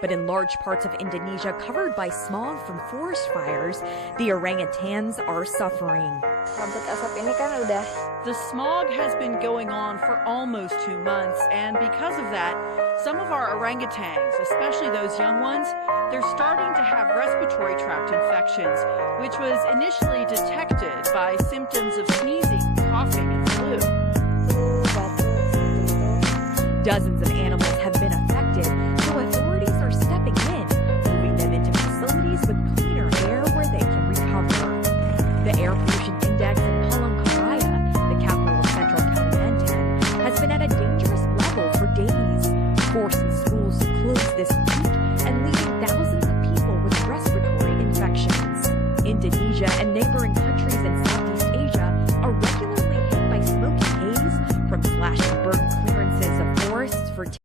But in large parts of Indonesia covered by smog from forest fires, the orangutans are suffering. Kabut asap ini kan udah. The smog has been going on for almost 2 months, and because of that, some of our orangutans, especially those young ones, they're starting to have respiratory tract infections, which was initially detected by symptoms of sneezing, coughing, and flu. Dozens of animals have been affected, so authorities are stepping in, moving them into facilities with cleaner air where they can recover. The air pollution index in Palangkaraya, the capital of central Kalimantan, has been at a dangerous level for days, forcing schools to close this